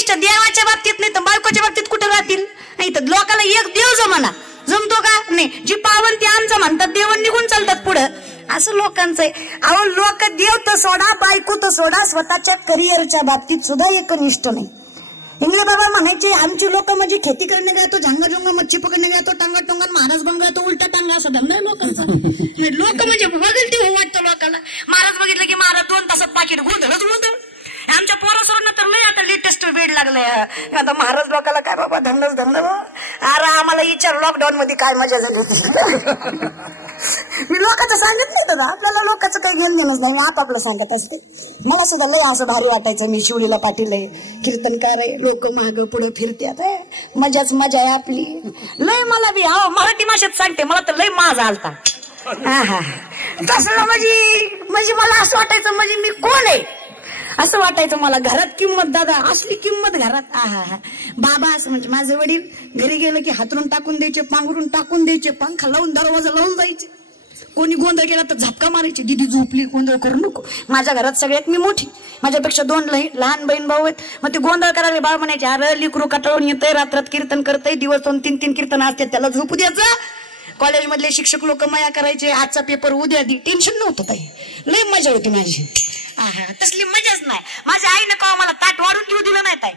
एकनिष्ठ देवाच्या बाबतीत नाही तर बायकोच्या बाबतीत कुठे राहतील? नाही तर लोकाला एक देव जमाना जमतो का? नाही. जी पावन ती आमचं म्हणतात, देव निघून चालतात पुढं. असं लोकांचं आहे. अहो लोक देव तर सोडा, बायको तर सोडा, स्वतःच्या करिअरच्या बाबतीत सुद्धा एकनिष्ठ नाही. इंगळे बाबा म्हणायचे आमची लोक म्हणजे खेती करणे गया तो, झांगा झुंगा मच्छी पकडणे गया तो, टांगा टोंगा महाराज बन गया तो, उलटा टांगा असा धंदा आहे लोकांचा. लोक म्हणजे बघेल ते वाटतं लोकांना. महाराज बघितलं की महाराज 2 तासात पाकिट गोंधळच गोंधळ. आमच्या पोरासोरांना तर नाही आता लेटेस्ट वेळ लागलाय. आता महाराज लोकांना काय बाबा धंदाच धंदा. अरे आम्हाला विचार लॉकडाऊन मध्ये काय मजा झाली होती. मी लोकांचं सांगत नाही दादा, आपल्याला लोकांचं काही घेऊन देणंच नाही, आपापलं सांगत असते. मला सुद्धा लय असं भारी वाटायचं. मी शिवलीला पाटील आहे, कीर्तनकार आहे, लोक माग पुढे फिरतात, मजाच मजा आहे आपली. लय मला बी मराठी भाषेत सांगते, मला तर लय माझा आलता. तसं म्हणजे मला असं वाटायचं म्हणजे मी कोण आहे असं वाटायचं मला. घरात किंमत दादा, असली किंमत घरात. बाबा असं म्हणजे माझे वडील घरी गेलं की हातरून टाकून द्यायचे, पांघरून टाकून द्यायचे, पंखा लावून दरवाजा लावून जायचे. कोणी गोंधळ केला तर झपका मारायची, दीदी झोपली गोंधळ करू नको. माझ्या घरात सगळ्यात मी मोठी, माझ्यापेक्षा 2 लहान बहीण भाऊ आहेत. मग ते गोंधळ करायला बाबा म्हणायचे अरे लिकरू कटाळून येतंय, रात्रात कीर्तन करतंय, दिवस 2-3 कीर्तन असते, त्याला झोपू द्यायचं. कॉलेजमधले शिक्षक लोक माया करायचे, आजचा पेपर उद्या दी. टेन्शन नव्हतं ताई, लय मजा होती माझी. तसली मजाच नाही. माझ्या आईनं का मला ताट वाढून घेऊ दिलं नाही ताई.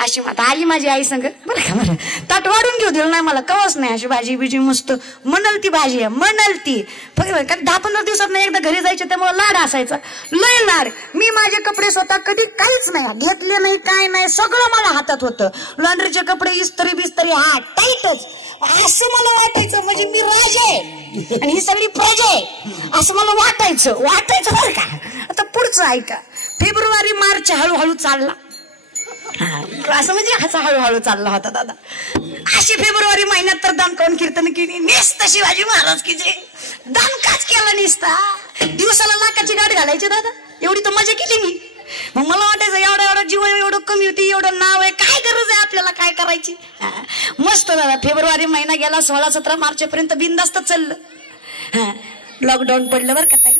अशी आता आली माझी आई संग बरं का, बरं ताट वाढून घेऊ दिलं नाही मला कवच नाही. अशी भाजी बिजी मस्त म्हणल ती भाजी आहे, म्हणल ती. फक्त 10-15 दिवसात एकदा घरी जायचे, त्यामुळे लाड असायचा, लय लाड. मी माझे कपडे स्वतः कधी काहीच नाही घेतले, नाही काय नाही, सगळं मला हातात होतं. लॉन्ड्रीचे कपडे इस्त्री बिस्त्री टाईटच. असं मला वाटायचं म्हणजे मी राजा आहे आणि ही सगळी प्रजा आहे असं मला वाटायचं बरं का. आता पुढचं ऐका. फेब्रुवारी मार्च हळूहळू चालला, असं म्हणजे असा हळूहळू चालला होता दादा. अशी फेब्रुवारी महिन्यात तर दानकावून कीर्तन केली, नेसता शिवाजी महाराज की जे दानकाच केला निसता. दिवसाला लाखाची गाठ घालायची दादा, एवढी तर मजा केली मी. मग मला वाटायचं एवढा जीव एवढं कमी होती, एवढं नाव आहे, काय गरज आहे आपल्याला काय करायची. मस्त दादा. फेब्रुवारी महिना गेला, 16-17 मार्च पर्यंत बिनधास्त चाललं. लॉकडाऊन पडलं बरं का ताई.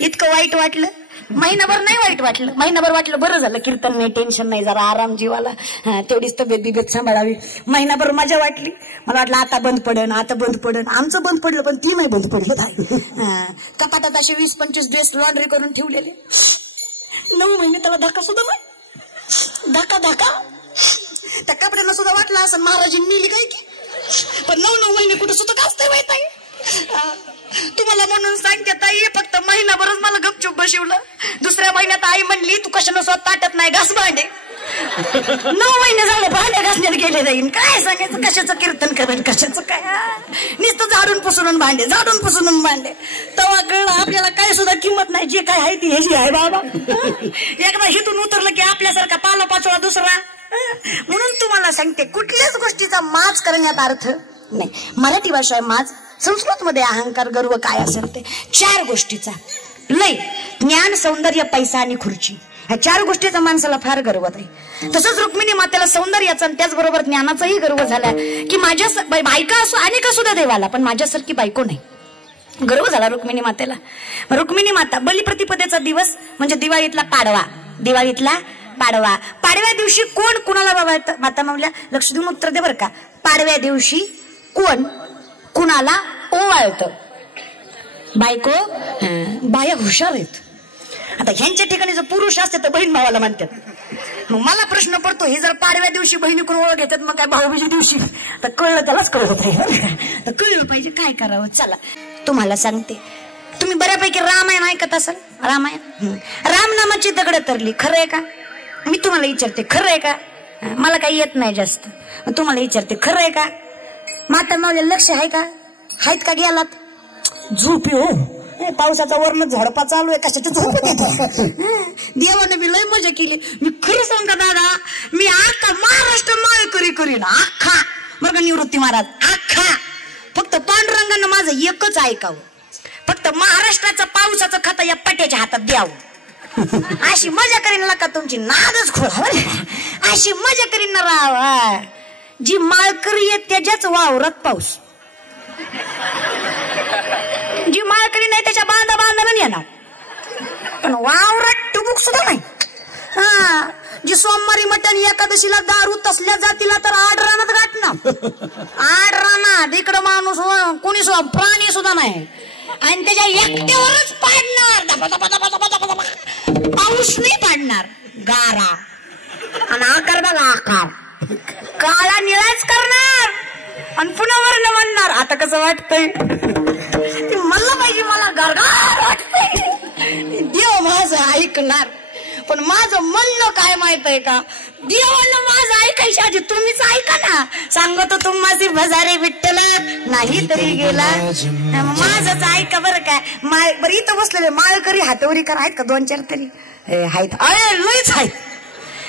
इतकं वाईट वाटलं, महिनाभर नाही वाईट वाटलं, महिनाभर वाटलं बरं झालं कीर्तन नाही, टेन्शन नाही, जरा आराम जीवाला, तेवढीच तब्येत बिब्येत सांभाळावी. महिनाभर मजा वाटली. मला वाटलं आता बंद पडन, आता बंद पडन. आमचं बंद पडलं, पण ती नाही बंद पडलं ताई. कपाटात असे 20-25 ड्रेस लॉन्ड्री करून ठेवलेले. 9 महिने त्याला धक्का सुद्धा नाही. धक्का त्या कपड्यांना सुद्धा वाटलं असं महाराजींनी मिली काय की, पण 9 महिने कुठं सुद्धा काचतंय माहित आहे. तुम्हाला म्हणून सांगते ताई, फक्त महिनाभरच मला गपचूप बसवलं. दुसऱ्या महिन्यात आई म्हणली तू कशानं स्वतः ताटत नाही, घास भांडे. 9 महिने झाले भांडे घासण्यात गेले जाईन. काय सांगायचं, कशाचं कीर्तन करेल, कशाचं काय, नुसतं झाडून पुसून भांडे, झाडून पुसून भांडे. तेव्हा कळलं आपल्याला काय सुद्धा किंमत नाही, जे काय आहे ती ह्याची आहे बाबा. एकदा हिथून उतरलं की आपल्यासारखा पाला पाचोळा दुसरा. म्हणून तुम्हाला सांगते, कुठल्याच गोष्टीचा माज करण्यात अर्थ नाही. मराठी भाषा आहे माज, संस्कृत मध्ये अहंकार, गर्व काय असेल ते. 4 गोष्टीचा लय, ज्ञान, सौंदर्य, पैसा आणि खुर्ची, ह्या 4 गोष्टीचा माणसाला फार गर्व आहे. तसंच रुक्मिणी मातेला सौंदर्याचा आणि त्याचबरोबर ज्ञानाचाही गर्व झाला की माझ्या बायका असो अनेक असू द्या देवाला, पण माझ्यासारखी बायको नाही. गर्व झाला रुक्मिणी मातेला. रुक्मिणी माता बलिप्रतिपदेचा दिवस म्हणजे दिवाळीतला पाडवा. पाडव्या दिवशी कोण कुणाला बाबा माता मावल्या लक्ष देऊन उत्तर दे बरं का. पाडव्या दिवशी कोण कुणाला ओवाळतं? बायको. बाया हुशार आहेत. आता ह्यांच्या ठिकाणी जर पुरुष असते तर बहीण भावाला म्हणतात. मग मला प्रश्न पडतो, हे जर पाडव्या दिवशी बहिणीकडून ओळख घेतात, मग काय भाऊबीजी दिवशी? तर कळलं त्यालाच कळलं पाहिजे, तर कळलं पाहिजे काय करावं. चला तुम्हाला सांगते, तुम्ही बऱ्यापैकी रामायण ऐकत असाल. रामायण, रामनामाची दगड तरली, खरं आहे का? मी तुम्हाला विचारते, खरं आहे का? मला काही येत नाही जास्त, तुम्हाला विचारते, खरं आहे का? माता मावल्या लक्ष आहे का? आहेत का? गेलात झोपी हो, पावसाचा वर्ण झडपा चालू आहे, कशाची झोप येतो. देवाने बी लय मजा केली. मी खरं सांगा दादा, मी अख्खा महाराष्ट्र माळकरी करीन, अख्खा. बरं का निवृत्ती महाराज, अख्खा. फक्त पांडुरंगानं माझं एकच ऐकावं, फक्त महाराष्ट्राचा पावसाचं खाता या पट्याच्या हातात द्यावं. अशी मजा करीन ना का तुमची नादच खोळ. अशी मजा करीन ना राव, जी माळकरी आहे त्याच्याच वावरात पाऊस, जी माळकरी नाही त्याच्या बांधा येणार, पण वावरात टुबुक सुद्धा नाही. जी सोमवारी मटण मोठ्याने एकादशीला दारू तसल्या जातीला तर 8 रानात गाठणार. 8 रानात इकडं माणूस कोणी सुद्धा प्राणी सुद्धा नाही आणि त्याच्या एकट्यावरच पाडणार. पाऊस नाही पाडणार, गारा. आणि आकार बघा, आकार काळा निळाच करणार आणि पुन्हा वर्ण म्हणणार. आता कसं वाटतंय मला पाहिजे, मला गारगार वाटतंय. देव माझं ऐकणार, पण माझं म्हणणं काय माहित आहे का, देवानं माझं ऐकायच्या आधी तुम्हीच ऐका ना. सांगतो तुम्हाला भजारे विठ्ठल नाही तरी गेला, माझंच ऐका बरं काय. बरं इथं बसलेले माळकरी हातवरीकर आहेत का 2-4 तरी आहेत? अरे लयच आहेत.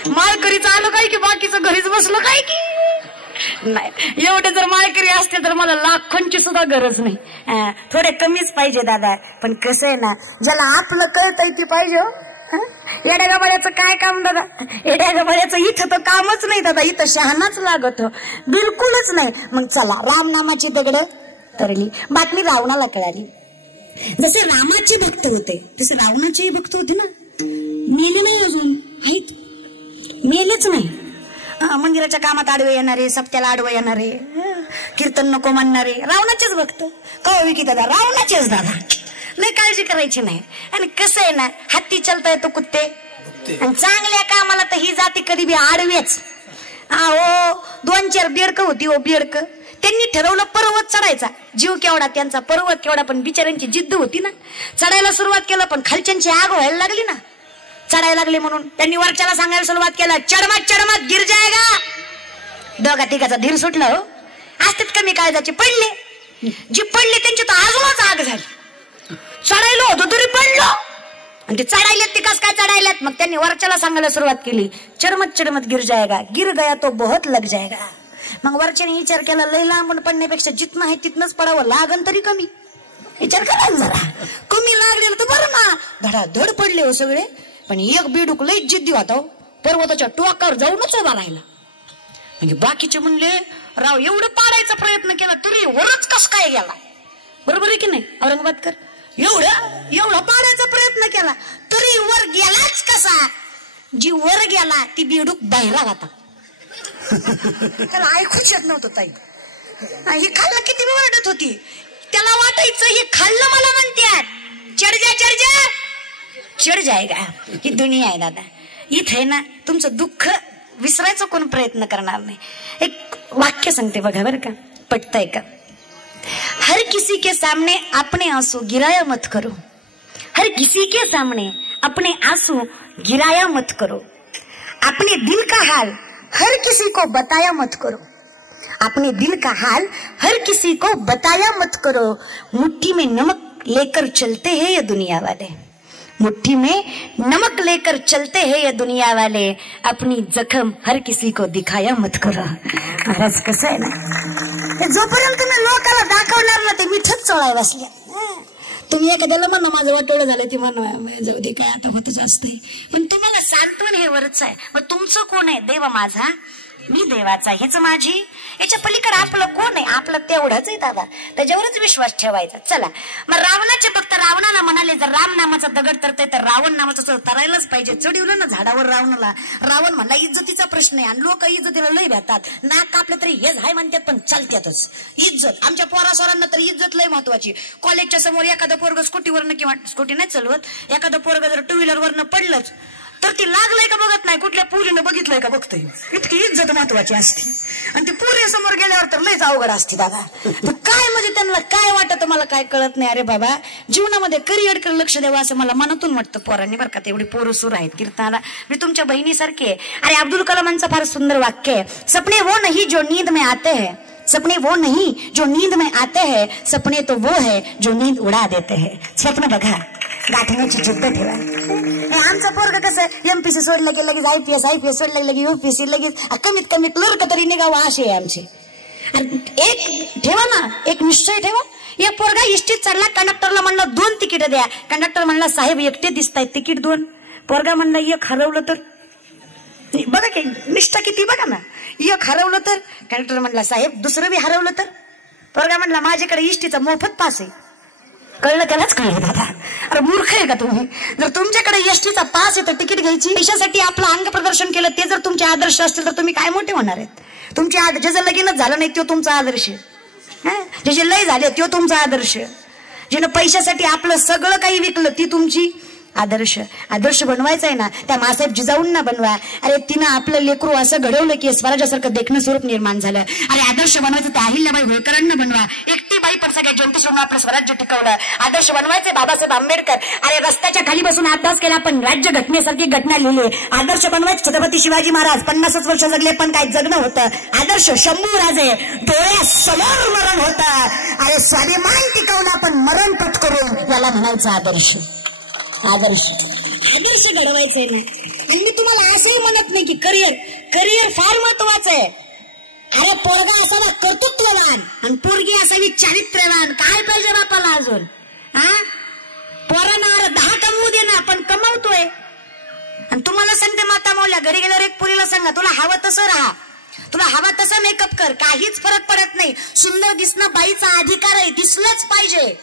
माळकरीचं आलं काय की बाकीचं घरीच बसलं काय की नाही. एवढे जर माळकरी असते तर मला लाखांची सुद्धा गरज नाही, थोडे कमीच पाहिजे दादा. पण कसं आहे ना, ज्याला आपलं कळतंय ते पाहिजे. येड्या गबाड्याचं काय काम दादा? येड्या गबाड्याचं इथं तर कामच नाही दादा, इथं शहाणाच लागत बिलकुलच नाही. मग चला, रामनामाची दगड तरली. बातमी रावणाला कळाली. जसे रामाचे भक्त होते तसे रावणाचेही भक्त होते ना. मेले नाही अजून, आहेत, मेलेच नाही. मंदिराच्या कामात आडवे येणारे, सप्त्याला आडवे येणारे, कीर्तन नको म्हणणारे रावणाचेच भक्त. कळवी की दादा, रावणाचेच दादा. लय काळजी करायची नाही. आणि कसं आहे ना, हत्ती चालता येतो कुत्ते, आणि चांगल्या कामाला तर ही जाती कधी बी आडवेच. हो 2-4 बेडकं होती हो, बेडकं. त्यांनी ठरवलं पर्वत चढायचा. जीव केवढा त्यांचा, पर्वत केवढा, पण बिचाऱ्यांची जिद्द होती ना. चढायला सुरुवात केलं, पण खालच्यांची आग व्हायला लागली ना. चढायला लागले म्हणून त्यांनी वरच्याला सांगायला सुरुवात केलं, चढमत चढमत गिर जायगा. दोघा तिघाचा धीर सुटला हो. असतेच कमी काळजाचे पडले. जी पडले त्यांची तर अजूनच आग झाली. चढायला होतो तरी पडलो, आणि ते चढायलेत ते कस काय चढायलेत. मग त्यांनी वरच्याला सांगायला सुरुवात केली, चढमत चढमत गिर जायगा, गिर गया तो बहुत लग जायगा. मग वरच्याने विचार केला, लय लांबून पडण्यापेक्षा जिथनं आहे तिथनच पडावं, लागन तरी कमी. विचार करा जरा, कमी लागलेलं तर बरं ना. धडाधड पडले हो सगळे. पण एक बेडूक लय जिद्दी होता, पर्वताच्या टोकावर जाऊनच उभा राहिला. म्हणजे बाकीचे म्हणले, राव एवढं पाडायचा प्रयत्न केला तरी वरच कस काय गेला. बरोबर आहे की नाही औरंगाबादकर? एवढा पाडायचा प्रयत्न केला तरी वर गेलाच कसा. जी वर गेला ती बेडूक बाहेर होता. त्याला ऐकूच येत नव्हतं ताई. ही खाल्लं किती ओरडत होती. त्याला वाटायचं हे खाल्लं मला म्हणतात, चढ जा चढ जा, चढ जायगा. ही दुनिया आहे दादा. इथे ना तुमचं दुःख विसरायचा कोण प्रयत्न करणार नाही. एक वाक्य सांगते बघा बरं का, पटतंय का? हर किसी के सामने अपने आंसू गिराया मत करो. हर किसी के सामने अपने आंसू गिराया मत करो. अपने दिल का हाल हर किसी को बताया मत करो. अपने दिल का हाल हर किसी को बताया मत करो. मुट्ठी में नमक लेकर चलते हैं ये दुनिया वाले. मुट्ठी में नमक लेकर चलते हैं ये दुनिया वाले. अपनी जखम हर किसी को दिखाया मत करो. महाराज कसं आहे ना, जोपर्यंत तुम्ही लोकाला दाखवणार ना ते मिठच चोळाय बसल्या. तुम्ही एखाद्याला म्हणा माझं वाटोळं झालं, ते म्हणा जाऊ दे काय आता होतच असतंय. पण तुम्हाला सांत्वन हे वरच आहे. मग तुमचं कोण आहे? देव माझा, मी देवाचा, हेच माझी. याच्या पलीकडे आपलं कोण आहे? आपलं तेवढंच आहे दादा, त्याच्यावरच विश्वास ठेवायचा. चला मग रावणाचे भक्त रावणाला म्हणाले, जर राम नामाचा दगड तरतय तर रावण नामाचं तरायलाच पाहिजे. चढवलं ना झाडावर रावणाला. रावण म्हणला इज्जतीचा प्रश्न आहे, आणि लोक इज्जतीला लय भेटतात. नाक कापलं तरी हेच हाय म्हणतात, पण चालत्यातच. इज्जत आमच्या पोरासोरांना तर इज्जत लय महत्वाची. कॉलेजच्या समोर एखादं पोरग स्कूटीवरनं, किंवा स्कूटी नाही चालवत, एखादं पोरग जर 2 व्हीलरवरनं पडलंच तर ती लागलंय का बघत नाही, कुठल्या पुरीनं बघितलंय का बघतोय. इतकी इज्जत महत्वाची असते. आणि ती पुरी समोर गेल्यावर तर लयच अवघड असते दादा. काय म्हणजे त्यांना काय वाटत मला काय कळत नाही. अरे बाबा, जीवनामध्ये करिअरकडे लक्ष द्यावं असं मला मनातून वाटतं पोरांनी. बरं का, तेवढी पोरं सुरू आहेत कीर्तनाला. मी तुमच्या बहिणीसारखी आहे. अरे अब्दुल कलामांचं फार सुंदर वाक्य आहे, सपने वो नहीं जो नींद में आते हैं. सपने वो नहीं जो नींद में आते हैं, सपने तो वो है जो नींद उडा देते हैं. स्वप्न बघा, गाठण्याची जिद्द ठेवा. आमचं पोरग कसं एमपीसी सोडलं की लगेच आयपीएस सोडलं की युपीएससी, लगेच कमीत कमी क्लर्क तरी निघावं असे आहे आमचे. एक ठेवा ना, एक निश्चय ठेवा. एक पोरगा इष्टीत चढला, कंडक्टरला म्हणलं 2 तिकीट द्या. कंडक्टर म्हणला साहेब एकटे दिसतायत, तिकीट 2. पोरगा म्हणला एक हरवलं तर. बघा की निष्ठा किती बघा ना. एक हरवलं तर. कंडक्टर म्हणला साहेब दुसरं बी हरवलं तर. पोरगा म्हणला माझ्याकडे इष्टीचा मोफत पास आहे. कळलं त्यालाच कळलं दादा. अरे मूर्ख आहे का तुम्ही? जर तुमच्याकडे एसटीचा पास आहे तर तिकीट घ्यायची, पैशासाठी आपलं अंग प्रदर्शन केलं, ते जर तुमचे आदर्श असतील तर तुम्ही काय मोठे होणार आहेत? तुमच्या ज्याचं लगीनच झालं नाही तो तुमचा आदर्श, ज्याचे लय झाले तो तुमचा आदर्श, जिनं पैशासाठी आपलं सगळं काही विकलं ती तुमची आदर्श. आदर्श बनवायचा आहे ना त्या मासाहेब जिजाऊंना बनवा. अरे तिनं आपलं लेकरू असं घडवलं की स्वराज्यासारखं देखणं स्वरूप निर्माण झालं. अरे आदर्श बनवायचं त्या अहिल्याबाई होळकरांना बनवा. एकटी बाई पण सगळ्या जयंती सोडून आपलं स्वराज्य टिकवलं. आदर्श बनवायचे बाबासाहेब आंबेडकर. अरे रस्त्याच्या खाली बसून अभ्यास केला पण राज्य घटनेसारखी घटना लिहिली. आदर्श बनवायचे छत्रपती शिवाजी महाराज 50 वर्ष जगले पण काय जगणं होतं. आदर्श शंभूराजे डोळ्यासमोर मरण होतं. अरे स्वाभिमान टिकवला पण मरण पत्करून याला म्हणायचं आदर्श. आदर्श आदर्श घडवायचंय ना. आणि मी तुम्हाला असंही म्हणत नाही की करिअर फार महत्वाचं आहे. अरे पोरगा असावा कर्तृत्ववान आणि पोरगी असावी चारित्र्यवान. काय पाहिजे बापाला अजून? पोरांना अरे 10 कमवू दे ना, पण कमवतोय. आणि तुम्हाला सांगते माता मौल्या, घरी गेल्यावर एक पोरीला सांगा तुला हवं तसं राहा, तुला हवा तसा मेकअप कर, काहीच फरक पडत नाही. सुंदर दिसणं बाईचा अधिकार आहे, दिसलंच पाहिजे.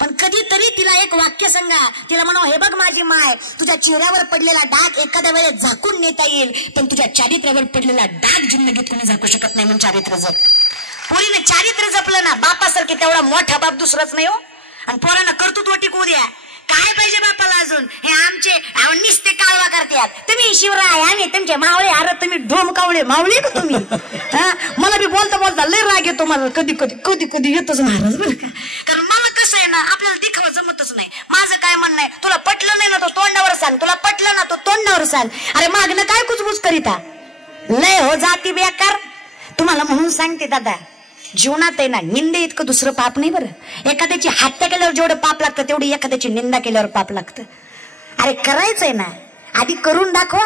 पण कधीतरी तिला एक वाक्य सांगा, तिला म्हणा हे बघ माझी माय, तुझ्या चेहऱ्यावर पडलेला डाग एखाद्या वेळेस झाकून नेता येईल पण तुझ्या चारित्र्यावर पडलेला डाग जिंदगीत कोणी झाकू शकत नाही. म्हणून चारित्र्य जप. पोरीने चारित्र्य जपलं ना बापासारखी तेवढा मोठा बाप दुसराच नाही हो. आणि पोरांना कर्तृत्व टिकवू द्या. काय पाहिजे बापाला अजून? हे आमचे निस्ते काळवा करतात. तुम्ही शिवराय आम्ही तुमचे मावळे. अरे तुम्ही ढोमकावळे मावळे का तुम्ही? मला बी बोलता बोलता लय राग येतो मला. कधी कधी कधी कधी येतोच महाराज बरं का. कारण मला कसं आहे ना, आपल्याला दिखावा जमतच नाही. माझं काय म्हणणं आहे, तुला पटलं नाही ना तो तोंडावर सांग, तुला पटलं ना तो तोंडावर सांग. अरे मागणं काय कुचबुच करीता? लय हो जाती बेकार. तुम्हाला म्हणून सांगते दादा, जीवनात आहे ना निंदे इतकं दुसरं पाप नाही बरं. एखाद्याची हत्या केल्यावर जेवढं पाप लागतं तेवढी एखाद्याची निंदा केल्यावर पाप लागतं. अरे करायचंय ना, आधी करून दाखवा,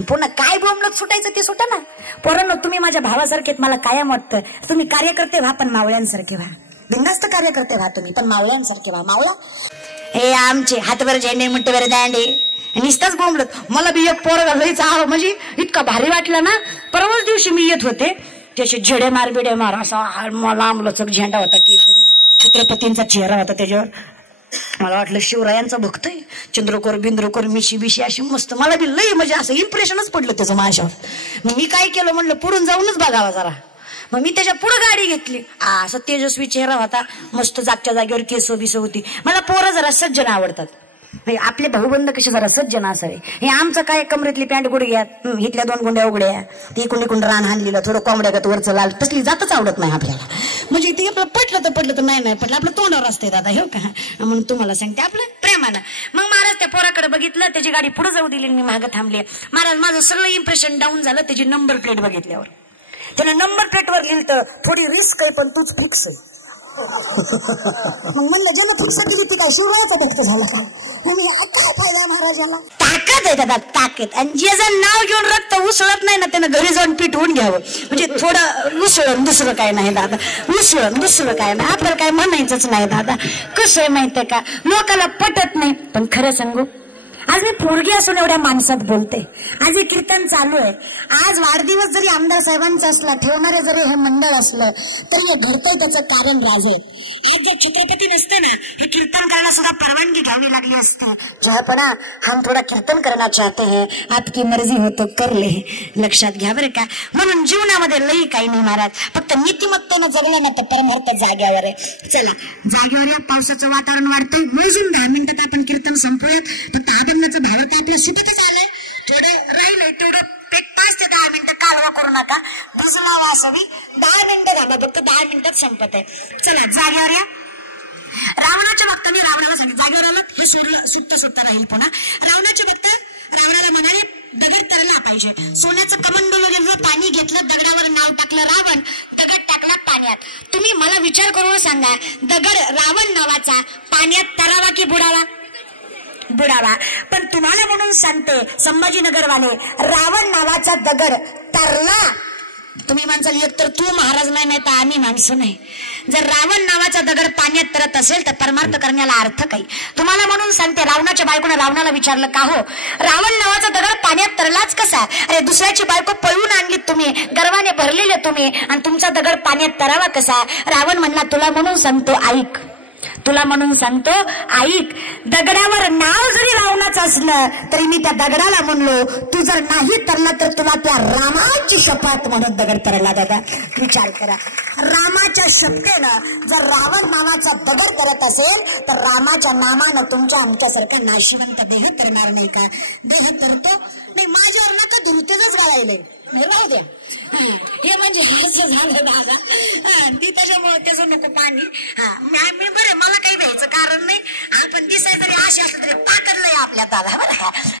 पुन्हा काय बोंबलत सुटायचं ते सुटा ना. पोरांनो तुम्ही माझ्या भावासारखेत मला कायम वाटतं. तुम्ही कार्यकर्ते व्हा पण मावळ्यांसारखे व्हा. बिनधास्त कार्यकर्ते व्हा तुम्ही पण मावळ्यांसारखे व्हा. मावळा हे आमचे हातभर झेंडे मुठभर दांडे निसताच बोंबलत. मला बी एक पोरगा लईच म्हणजे इतका भारी वाटला ना. परवाच दिवशी मी येत होते, त्याचे झेडे मार बिडे मार असा लांब लचक झेंडा होता, केशरी छत्रपतींचा चेहरा होता त्याच्यावर. मला वाटलं शिवरायांचा भक्त आहे. चंद्रकोर बिंद्रकोर मिशी बिशी अशी मस्त. मला बी लई म्हणजे असं इम्प्रेशनच पडलं त्याचं माझ्यावर. मग मी काय केलं, म्हणलं पुढून जाऊनच बघावा जरा. मग मी त्याच्या पुढे गाडी घेतली. असं तेजस्वी चेहरा होता, मस्त जागच्या जागेवर केस बिस होती. मला पोरं जरा सज्जन आवडतात. आपले भाऊबंद कसे जरा सज्जन असावे. हे आमचं काय कमरेतली पॅन्ट गुडघ्यात, इथल्या 2 गुंड्या उघड्या, ती इकडून रान हाणलेलं थोडं कोंबड्यागत वरचं लाल, तसली जातच आवडत नाही आपल्याला. म्हणजे ते आपलं पटलं तर नाही पटलं आपलं तोंडावर असते दादा हे का. म्हणून तुम्हाला सांगते आपलं प्रेमानं. मग महाराज त्या पोराकडे बघितलं, त्याची गाडी पुढे जाऊ दिली, मी मागं थांबले. महाराज माझं सगळं इम्प्रेशन डाऊन झालं त्याची नंबर प्लेट बघितल्यावर. त्याने नंबर प्लेटवर लिहिलं थोडी रिस्क आहे पण तूच फिक्स आहे. म्हणलं ज्याला फिक्स केली ती काय शिवरायाचा भक्त झाला का? महाराजाला ताकद आहे दादा, ताकद. आणि जे जर नाव घेऊन रक्त उसळत नाही ना त्यानं घरी जाऊन पिठवून घ्यावं. म्हणजे थोडं उसळण दुसरं काय नाही दादा, उसळण दुसरं काय नाही. आपल्याला काय म्हणायचंच नाही दादा. कसं आहे माहितीये का, लोकाला पटत नाही पण खरं सांगू, आज मी पोरगी असून एवढ्या माणसात बोलते. आज हे कीर्तन चालू आहे. आज वाढदिवस जरी आमदार साहेबांचा असला, ठेवणारे जरी हे मंडळ असलं तरी हे घडतंय त्याचं कारण राजे. आज जर छत्रपती नसते ना हे कीर्तन करायला सुद्धा परवानगी घ्यावी लागली असती. जहापणा हम थोडा कीर्तन करना चाहते हैं, आपकी मर्जी हो तो कर ले. लक्षात घ्या बरं का. म्हणून जीवनामध्ये लई काही नाही महाराज, फक्त नीतिमत्तेनं जगलं ना तर परमार्थ जाग्यावर आहे. चला जागेवर या. पावसाचं वातावरण वाढतंय. मोजून 10 मिनिटात आपण कीर्तन संपवूयात. फक्त अभंगाचं भावार्थ आपल्या सुबतच आलंय, थोडं राहिलंय तेवढं 5 ते 10 मिनिटं कालवा करू नका. भिजला वासावी 10 मिनिटं झालं, फक्त 10 मिनिटात संपत आहे. चला जागेवर या. रावणाच्या भक्तांनी रावणाला सांगितलं जागेवर आलं हे सुटता राहील. पुन्हा रावणाचे भक्त रावणाला म्हणाले दगड तरला पाहिजे. सोन्याचं कमंडल वगैरे पाणी घेतलं, दगडावर नाव टाकलं रावण, दगड टाकला पाण्यात. तुम्ही मला विचार करून सांगा, दगड रावण नावाचा पाण्यात तरावा की बुडावा? बुडावा. पण तुम्हाला म्हणून सांगते संभाजीनगरवाले, रावण नावाचा दगड तरला. तुम्ही माणसाला एकतर तू महाराज नाही तर आम्ही माणसं नाही. जर रावण नावाचा दगड पाण्यात तरत असेल तर परमार्थ करण्याला अर्थ काही. तुम्हाला म्हणून सांगते, रावणाच्या बायकोने रावणाला विचारलं का हो रावण नावाचा दगड पाण्यात तरलाच कसा? अरे दुसऱ्याची बायको पळवून आणली तुम्ही, गर्वाने भरलेले तुम्ही, आणि तुमचा दगड पाण्यात तरावा कसा? रावण म्हणला तुला म्हणून सांगतो ऐक, तुला म्हणून सांगतो, ऐक, दगडावर नाव जरी रावणाचं असलं तरी मी त्या दगडाला म्हणलो, तू जर नाही तरला तर तुला त्या रामाची शपथ म्हणून दगड करायला दादा. विचार करा, रामाच्या शपथेनं जर रावण नावाचा दगड करत असेल तर रामाच्या नामानं तुमच्या आमच्यासारखा नाशिवंत देह करणार नाही का? देह करतो नाही, माझ्यावर नका धुलतेच गाळायलंय, नाही राहू द्या. हे म्हणजे असं झालं दादा, ती त्याच्यामुळे त्याचं नको पाणी. मी बरं, मला काही द्यायचं कारण नाही. आपण दिसाय तरी अशी असलं तरी ताकद लय आपल्यात आला बरं का.